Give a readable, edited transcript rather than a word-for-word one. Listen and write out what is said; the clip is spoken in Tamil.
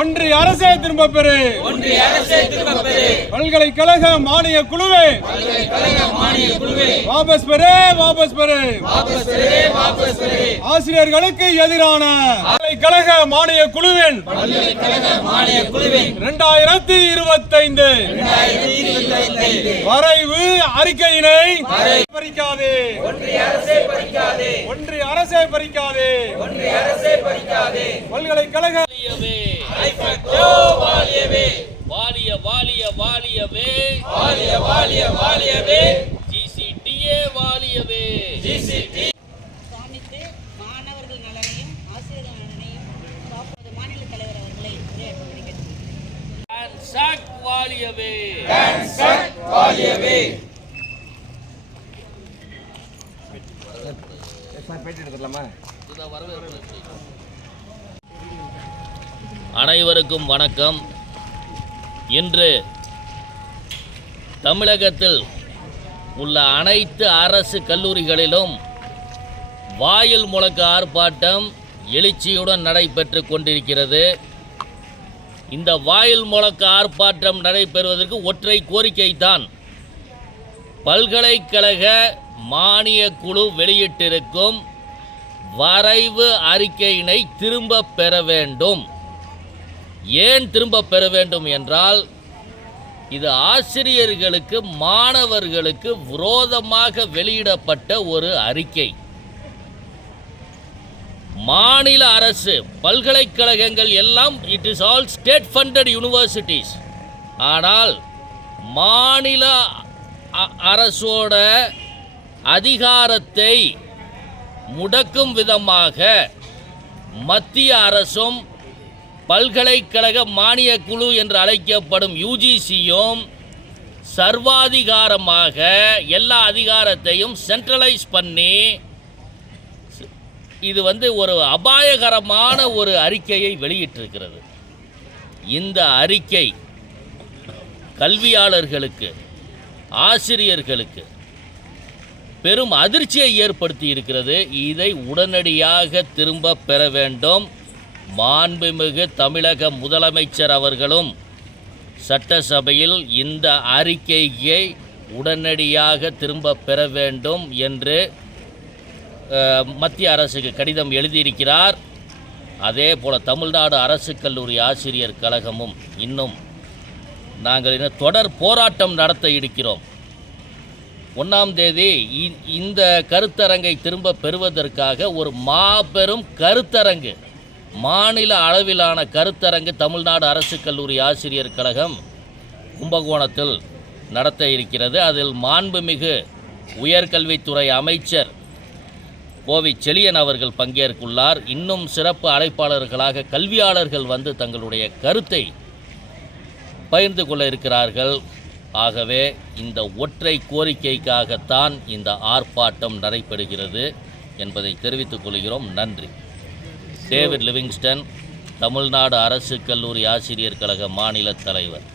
ஒன்றிய அரசே திரும்ப பெறு. பல்கலைக்கழக மானிய குழுவே வாபஸ் பெறு, வாபஸ் பெறு. ஆசிரியர்களுக்கு எதிரான பல்கலைக்கழக மானிய குழுவின் 2025 வரைவு அறிக்கையினை பறிக்காதே. ஒன்றிய அரசே பறிக்காதே. பல்கலைக்கழக மாணவர்கள் நலனையும் ஆசிரியர்கள் நலனையும் காப்பது மாநில தலைவர் அவர்களை அனைவருக்கும் வணக்கம். இன்று தமிழகத்தில் உள்ள அனைத்து அரசு கல்லூரிகளிலும் வாயில் முழக்க ஆர்ப்பாட்டம் எழுச்சியுடன் நடைபெற்று கொண்டிருக்கிறது. இந்த வாயில் முழக்க ஆர்ப்பாட்டம் நடைபெறுவதற்கு ஒற்றை கோரிக்கை தான். பல்கலைக்கழக மானிய குழு வெளியிட்டிருக்கும் வரைவு அறிக்கையினை திரும்ப பெற வேண்டும். ஏன் திரும்ப பெற வேண்டும் என்றால், இது ஆசிரியர்களுக்கு மாணவர்களுக்கு விரோதமாக வெளியிடப்பட்ட ஒரு அறிக்கை. மாநில அரசு பல்கலைக்கழகங்கள் எல்லாம் it is all state funded universities. ஆனால் மாநில அரசோட அதிகாரத்தை முடக்கும் விதமாக மத்திய அரசும் பல்கலைக்கழக மானிய குழு என்று அழைக்கப்படும் யூஜிசியும் சர்வாதிகாரமாக எல்லா அதிகாரத்தையும் சென்ட்ரலைஸ் பண்ணி இது ஒரு அபாயகரமான ஒரு அறிக்கையை வெளியிட்டிருக்கிறது. இந்த அறிக்கை கல்வியாளர்களுக்கு, ஆசிரியர்களுக்கு பெரும் அதிர்ச்சியை ஏற்படுத்தி இருக்கிறது. இதை உடனடியாக திரும்ப பெற வேண்டும். மாண்புமிகு தமிழக முதலமைச்சர் அவர்களும் சட்டசபையில் இந்த அறிக்கையை உடனடியாக திரும்ப பெற வேண்டும் என்று மத்திய அரசுக்கு கடிதம் எழுதியிருக்கிறார். அதே போல் தமிழ்நாடு அரசு கல்லூரி ஆசிரியர் கழகமும் நாங்கள் தொடர் போராட்டம் நடத்த இருக்கிறோம். 1ஆம் தேதி இந்த கருத்தரங்கை திரும்ப பெறுவதற்காக ஒரு மாபெரும் கருத்தரங்கு, மாநில அளவிலான கருத்தரங்கு தமிழ்நாடு அரசு கல்லூரி ஆசிரியர் கழகம் கும்பகோணத்தில் நடத்த இருக்கிறது. அதில் மாண்புமிகு உயர்கல்வித்துறை அமைச்சர் கோவை செழியன் அவர்கள் பங்கேற்குள்ளார். இன்னும் சிறப்பு அழைப்பாளர்களாக கல்வியாளர்கள் தங்களுடைய கருத்தை பகிர்ந்து கொள்ள இருக்கிறார்கள். ஆகவே இந்த ஒற்றை கோரிக்கைக்காகத்தான் இந்த ஆர்ப்பாட்டம் நடைபெறுகிறது என்பதை தெரிவித்துக் கொள்கிறோம். நன்றி. டேவிட் லிவிங்ஸ்டன், தமிழ்நாடு அரசு கல்லூரி ஆசிரியர் கழக மாநில தலைவர்.